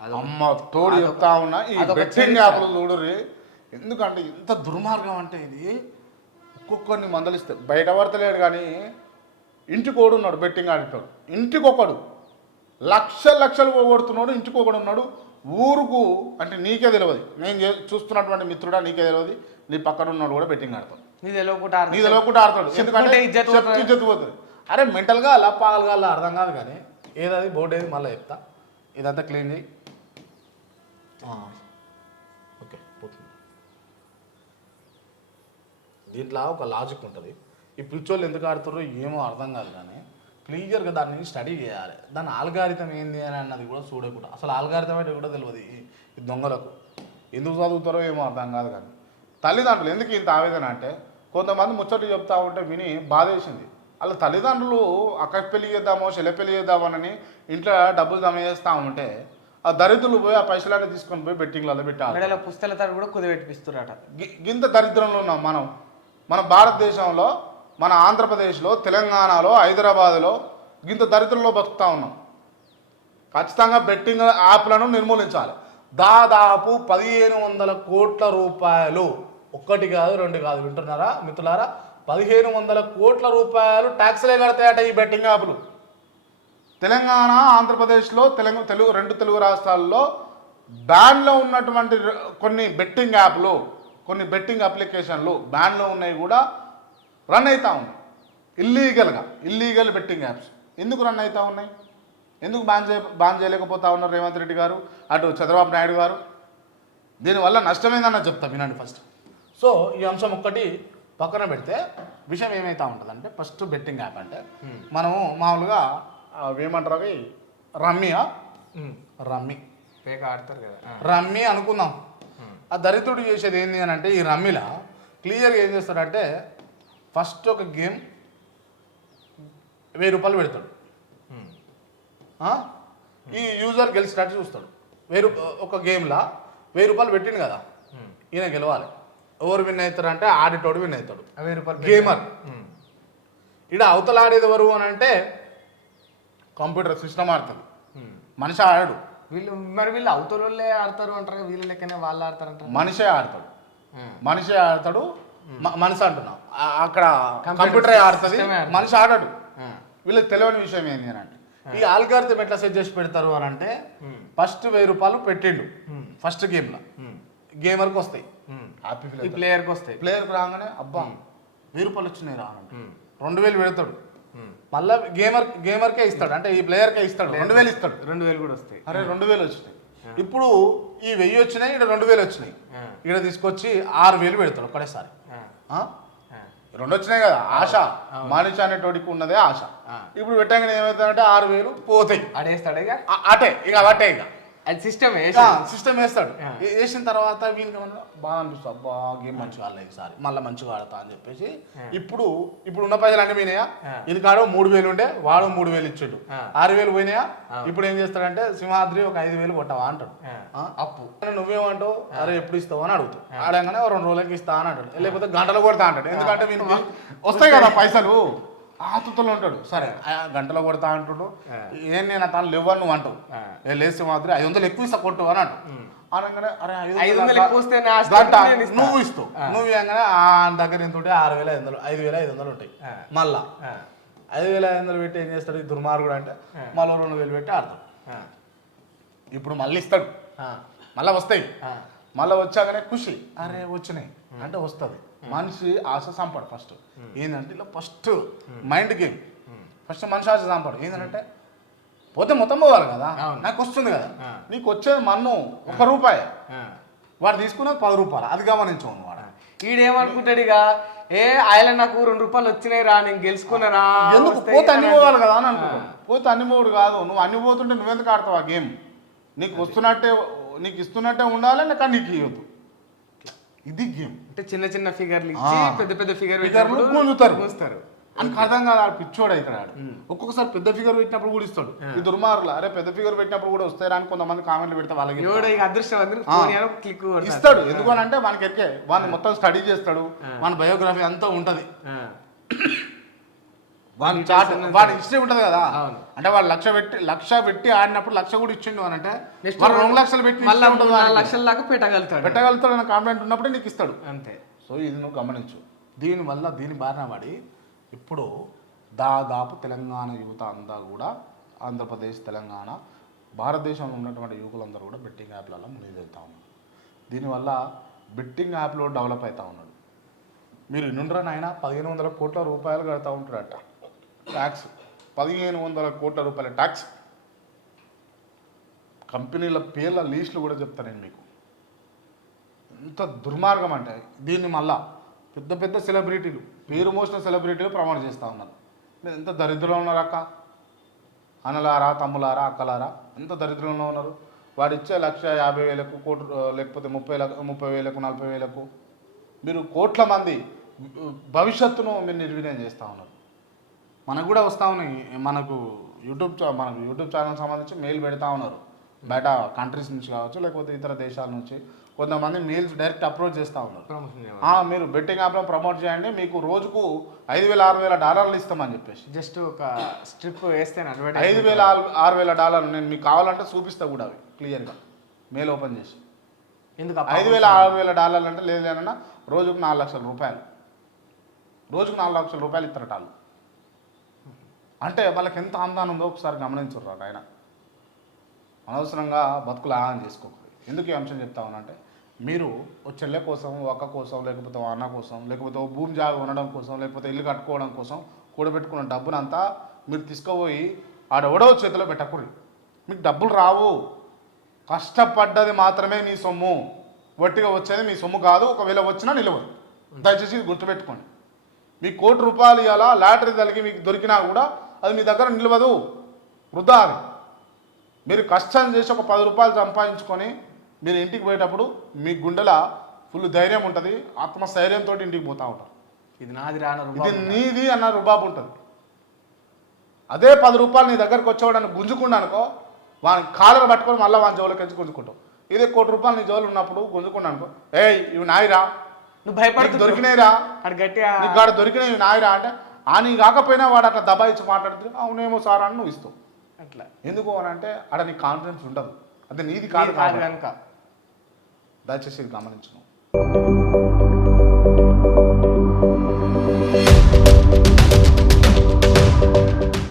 అమ్మ తోడు చెప్తా ఉన్నా ఈ బెట్టింగ్ యాప్లు చూడుర్రి. ఎందుకంటే ఇంత దుర్మార్గం అంటే ఇది ఒక్కొక్కరిని మందలిస్తే బయట పడతలేడు కానీ ఇంటికోడు ఉన్నాడు బెట్టింగ్ ఆడేటోడు. ఇంటికొకడు లక్షలు పోగొడుతున్నాడు. ఇంటికొకడు ఉన్నాడు. ఊరుకు అంటే నీకే తెలియదు, నేను చూస్తున్నటువంటి మిత్రుడా నీకే తెలియదు, నీ పక్కన ఉన్నాడు కూడా బెట్టింగ్ ఆడతాడు. నీ తెలియకుండా ఆడతాడు. ఎందుకంటే ఇజ్జత్ పోతుంది. అరే మెంటల్గా అలా పాగలుగా అలా అర్థం కాదు కానీ ఏదది బోర్డు ఏది మళ్ళీ చెప్తా. ఇదంతా క్లీన్ చేయి. ఓకే పోతుంది. దీంట్లో ఒక లాజిక్ ఉంటుంది. ఈ పిచ్చోళ్ళు ఎందుకు ఆడుతారో ఏమో అర్థం కాదు కానీ క్లియర్గా దాన్ని స్టడీ చేయాలి. దాని ఆల్గారిథం ఏంది అని అన్నది కూడా చూడకుండా అసలు ఆల్గారిథం అంటే కూడా తెలియదు ఈ దొంగలకు. ఎందుకు చదువుతారో ఏమో అర్థం కాదు కానీ తల్లిదండ్రులు ఎందుకు ఇంత ఆవేదన అంటే కొంతమంది ముచ్చట్లు చెప్తా ఉంటే విని బాధేసింది. వాళ్ళ తల్లిదండ్రులు అక్క పెళ్లి చేద్దామో చెల్లె పెళ్లి చేద్దామని ఇంట్లో డబ్బులు జమ చేస్తూ ఉంటే ఆ దరిద్రులు పోయి ఆ పైసలన్నీ తీసుకొని పోయి బెట్టింగ్లలో పెట్టాలి. పుస్తకాలు కూడా కుదిపెట్టిపిస్తున్నారట. గింత దరిద్రంలో ఉన్నాం మన భారతదేశంలో, మన ఆంధ్రప్రదేశ్లో, తెలంగాణలో, హైదరాబాద్లో గింత దరిద్రంలో బతుకుతూ ఉన్నాం. ఖచ్చితంగా బెట్టింగ్ యాప్లను నిర్మూలించాలి. దాదాపు 1500 కోట్ల రూపాయలు, ఒక్కటి కాదు రెండు కాదు, వింటున్నారా మిత్రులారా, 1500 కోట్ల రూపాయలు ట్యాక్స్లే కడతాయట ఈ బెట్టింగ్ యాప్లు. తెలంగాణ, ఆంధ్రప్రదేశ్లో రెండు తెలుగు రాష్ట్రాల్లో బ్యాన్లో ఉన్నటువంటి కొన్ని బెట్టింగ్ యాప్లు, కొన్ని బెట్టింగ్ అప్లికేషన్లు బ్యాన్లో ఉన్నాయి కూడా రన్ అవుతూ ఉన్నాయి ఇల్లీగల్ బెట్టింగ్ యాప్స్. ఎందుకు రన్ అవుతూ ఉన్నాయి? ఎందుకు బ్యాన్ చేయలేకపోతా ఉన్నారు రేవంత్ రెడ్డి గారు, అటు చంద్రబాబు నాయుడు గారు? దీనివల్ల నష్టమేందన్న చెప్తా వినండి ఫస్ట్. సో ఈ అంశం ఒక్కటి పక్కన పెడితే విషయం ఏమైతా ఉంటుందంటే, ఫస్ట్ బెట్టింగ్ యాప్ అంటే మనము మామూలుగా ఏమంటారు అవి రమ్మీ పేక ఆడతారు కదా, రమ్మీ అనుకుందాం. ఆ దరిద్రుడు చేసేది ఏంటి అని అంటే ఈ రమ్మీలా క్లియర్గా ఏం చేస్తాడంటే ఫస్ట్ ఒక గేమ్ 1000 రూపాయలు పెడతాడు. ఈ యూజర్ గెలిచినట్టు చూస్తాడు. ఒక గేమ్లా 1000 రూపాయలు పెట్టిండు కదా, ఈయన గెలవాలి. ఎవరు విన్ అవుతారు అంటే ఆడిటోడు విన్ అవుతాడు, 1000 రూపాయలు గేమర్. ఇక్కడ అవతల ఆడేది ఎవరు అని అంటే కంప్యూటర్ సిస్టమ్ ఆడుతుంది, మనిషి ఆడాడు. వీళ్ళు అవతల వాళ్ళే ఆడతారు అంటారు, వీళ్ళ లెక్కనే వాళ్ళు ఆడతారు అంటారు. మనిషి ఆడతాడు మనిషి అంటున్నాం, అక్కడ కంప్యూటర్ ఆడుతుంది, మనిషి ఆడాడు. వీళ్ళకి తెలియని విషయం ఏంటి అని అంటే ఈ ఆల్గారిథం ఎట్లా సెట్ చేసి పెడతారు అని అంటే ఫస్ట్ 1000 రూపాయలు పెట్టిండు ఫస్ట్ గేమ్లో, గేమర్కి వస్తాయి, ప్లేయర్కి వస్తాయి. ప్లేయర్కి రాగానే అబ్బా 1000 రూపాయలు వచ్చినాయి రానంటే 2000 పెడతాడు. మళ్ళీ గేమర్కే ఇస్తాడు, అంటే ఈ ప్లేయర్కే ఇస్తాడు, 2000 ఇస్తాడు. 2000 కూడా వస్తాయి. అరే 2000 వచ్చినాయి. ఇప్పుడు ఈ 1000 వచ్చినాయి, ఇక్కడ 2000 వచ్చినాయి, ఇక్కడ తీసుకొచ్చి 6000 పెడతాడు ఒక్కడేసారి. 2 వచ్చినాయి కదా, ఆశ మనిషి అనేటోడికి ఉన్నదే ఆశ. ఇప్పుడు పెట్టగానే ఏమవుతుందంటే 6000 పోతాయి. అడేస్తాడు ఇక అట్టే ఇక అది సిస్టమ్ వేస్తాడు. వేసిన తర్వాత వీళ్ళకి బాగా అనిపిస్తుంది, అబ్బా గేమ్ మంచిగా ఆడలేదు ఈసారి, మళ్ళీ మంచిగా ఆడతా అని చెప్పేసి ఇప్పుడు ఉన్న పైసలు అన్ని పోయినాయా, ఇంకాడో 3000 ఉండే వాడు 3000 ఇచ్చాడు, 6000 పోయినాయా. ఇప్పుడు ఏం చేస్తాడంటే సింహాద్రి ఒక 5000 కొట్టావా అంటాడు. అప్పు నువ్వేమంటావు, అరే ఎప్పుడు ఇస్తావు అని అడుగుతావు. ఆడంగానే 2 రోజులకి ఇస్తా అని అంటాడు, లేకపోతే గంటలు కొడతా అంటాడు. ఎందుకంటే వీళ్ళకి వస్తాయి కదా పైసలు, ఆతుతలో ఉంటాడు. సరే గంటలో కొడతా అంటుడు, నేను తను లేవని నువ్వు అంటావు, లేస్తే మాత్రం 500 ఎక్కువ ఇస్తా కొట్టు అని అంటాడు. అనగానే అరే 500 నువ్వు ఇస్తావు, నువ్వు అనగానే ఆ దగ్గర ఎంత ఉంటే 6500 ఉంటాయి. మళ్ళా 5500 పెట్టి ఏం చేస్తాడు ఈ దుర్మార్గుడు అంటే మళ్ళీ 2000 పెట్టి ఆడతాడు. ఇప్పుడు మళ్ళీ ఇస్తాడు, మళ్ళీ వస్తాయి. మళ్ళీ వచ్చాకనే ఖుషి, అరే వచ్చినాయి అంటే వస్తుంది. మనిషి ఆశ సంపడు ఫస్ట్ ఏంటంటే ఇలా ఫస్ట్ మైండ్ గేమ్. ఫస్ట్ మనిషి ఆశ సంపడు ఏంటంటే పోతే మొత్తం పోవాలి కదా, నాకు వస్తుంది కదా. నీకు వచ్చేది మన్ను 1 రూపాయి, వాడు తీసుకున్నది 10 రూపాయలు, అది గమనించవు వాడు. ఈడేమనుకుంటాడు ఇక, ఆయన నాకు 2 రూపాయలు వచ్చినాయి రా, నేను గెలుచుకున్నారా, ఎందుకు పోతే అన్ని పోవాలి కదా అని అనుకుంటావు. పోతే అన్ని పోడు కాదు, నువ్వు అన్ని పోతుంటే నువ్వెందుకు ఆడతావు ఆ గేమ్? నీకు ఇస్తున్నట్టే ఉండాలి, కానీ నీకు ఇవ్వద్దు. ఇది గేమ్. అంటే చిన్న ఫిగర్లు ఇచ్చి పెద్ద ఫిగర్ గుంజుతారు అని అర్థం కాదు. ఆడు పిచ్చోడు అవుతాడు. ఒక్కొక్కసారి పెద్ద ఫిగర్ పెట్టినప్పుడు కూడా ఇస్తాడు ఈ దుర్మార్గులు. అరే పెద్ద ఫిగర్ పెట్టినప్పుడు కూడా వస్తాయి అని కొంతమంది కామెంట్లు పెడితే వాళ్ళకి అదృష్టం ఇస్తాడు. ఎందుకని అంటే మనకి ఎక్కే వాడిని మొత్తం స్టడీ చేస్తాడు, మన బయోగ్రఫీ అంతా ఉంటది. వాడి చాట్ వాడి హిస్టరీ ఉంటుంది కదా అవును. అంటే వాడు లక్ష పెట్టి ఆడినప్పుడు 1,00,000 కూడా ఇచ్చిండు అని అంటే వాడు 2,00,000 పెట్టి మళ్ళీ history ఉంటుంది 4 వాడికి. లక్షల దాకా పెట్టగలుగుతాడు. పెట్టగలుగుతాడు అన్న కాన్ఫిడెంట్ ఉన్నప్పుడే నీకు ఇస్తాడు. అంతే. సో ఇది నువ్వు గమనించు. దీనివల్ల దీని బారిన పడి ఇప్పుడు దాదాపు తెలంగాణ యువత అంతా కూడా ఆంధ్రప్రదేశ్ తెలంగాణ భారతదేశంలో ఉన్నటువంటి యువకులందరూ కూడా బెట్టింగ్ యాప్లలో మునిగిపోతూ ఉన్నారు. దీనివల్ల బెట్టింగ్ యాప్లో డెవలప్ అవుతూ ఉన్నాడు. మీరు ఇన్నుండ్రా నాయన 1,500 కోట్ల రూపాయలు కడతా ఉంటాడట ట్యాక్స్. 1,500 కోట్ల రూపాయల ట్యాక్స్. కంపెనీల పేర్ల లీస్టులు కూడా చెప్తాను నేను మీకు. ఎంత దుర్మార్గం అంటే దీన్ని మళ్ళా పెద్ద పెద్ద సెలబ్రిటీలు పేరు మోసిన సెలబ్రిటీలు ప్రమాణం చేస్తూ ఉన్నారు. మీరు ఎంత దరిద్రంలో ఉన్నారు అక్క, అన్నలారా, తమ్ములారా, అక్కలారా, ఎంత దరిద్రంలో ఉన్నారు. వాడు ఇచ్చే 1,50,000 కోట్లు లేకపోతే 30,000 40,000 మీరు కోట్ల మంది భవిష్యత్తును మీరు నిర్వీర్యం చేస్తూ ఉన్నారు. మనకు కూడా వస్తూ ఉన్నాయి. మనకు యూట్యూబ్ ఛానల్ సంబంధించి మెయిల్ పెడతా ఉన్నారు. బయట కంట్రీస్ నుంచి కావచ్చు లేకపోతే ఇతర దేశాల నుంచి కొంతమంది మెయిల్స్ డైరెక్ట్ అప్రోచ్ చేస్తూ ఉన్నారు. మీరు బెట్టింగ్ యాప్లో ప్రమోట్ చేయండి, మీకు రోజుకు $5,000-6,000 ఇస్తామని చెప్పేసి. జస్ట్ ఒక స్ట్రిప్ వేస్తే $5,000-6,000 నేను మీకు కావాలంటే చూపిస్తా కూడా అవి క్లియర్గా మెయిల్ ఓపెన్ చేసి. ఎందుకు $5,000-6,000 అంటే లేదన్నా రోజుకు 4,00,000 రూపాయలు, రోజుకు 4,00,000 రూపాయలు ఇస్తారట వాళ్ళు. అంటే వాళ్ళకి ఎంత ఆందోళన ఉందో ఒకసారి గమనించుర్రా ఆయన. అనవసరంగా బతుకులు ఆనందం చేసుకోకూడదు. ఎందుకు ఈ అంశం చెప్తా ఉన్నానంటే మీరు ఓ చెల్లె కోసం, ఒక్క కోసం, లేకపోతే ఓ అన్న కోసం, లేకపోతే ఓ భూమి జాగా ఉండడం కోసం, లేకపోతే ఇల్లు కట్టుకోవడం కోసం కూడబెట్టుకున్న డబ్బునంతా మీరు తీసుకుపోయి ఆడెవడో చేతిలో పెట్టకూడదు. మీకు డబ్బులు రావు. కష్టపడ్డది మాత్రమే మీ సొమ్ము. వట్టిగా వచ్చేది మీ సొమ్ము కాదు. ఒకవేళ వచ్చినా నిలవదు. దయచేసి గుర్తుపెట్టుకోండి. మీ ₹1,00,000 ఇవ్వాలా లాటరీ తగిలి మీకు దొరికినా కూడా అది మీ దగ్గర నిలవదు, వృధా. అది మీరు కష్టం చేసి ఒక ₹10 సంపాదించుకొని మీరు ఇంటికి పోయేటప్పుడు మీ గుండెల ఫుల్ ధైర్యం ఉంటుంది, ఆత్మస్థైర్యంతో ఇంటికి పోతూ ఉంటారు. ఇది నాది రాను, ఇది నీది అన్న రుబాబు ఉంటుంది. అదే ₹10 నీ దగ్గరకు వచ్చేవాడని గుంజుకుండా అనుకో, వాని కాళ్ళను పట్టుకొని మళ్ళీ వాని జోలికి వచ్చి గుంజుకుంటావు. ఇదే ₹1,00,000 నీ జోలు ఉన్నప్పుడు గుంజుకుండా అనుకో, ఏయ్ ఇవి నాయిరా, నువ్వు భయపడి దొరికినాయిరా, గట్టిగా నీకు గాడ దొరికినాయి నాయిరా అంటే నీ కాకపోయినా వాడు అట్లా దబాయించి మాట్లాడితే అవునేమో సార్ అని నువ్వు ఇస్తావు. అట్లా ఎందుకు అని అంటే ఆడ నీకు కాన్ఫిడెన్స్ ఉండదు, అది నీది కాదు కనుక దయచేసి గమనించను.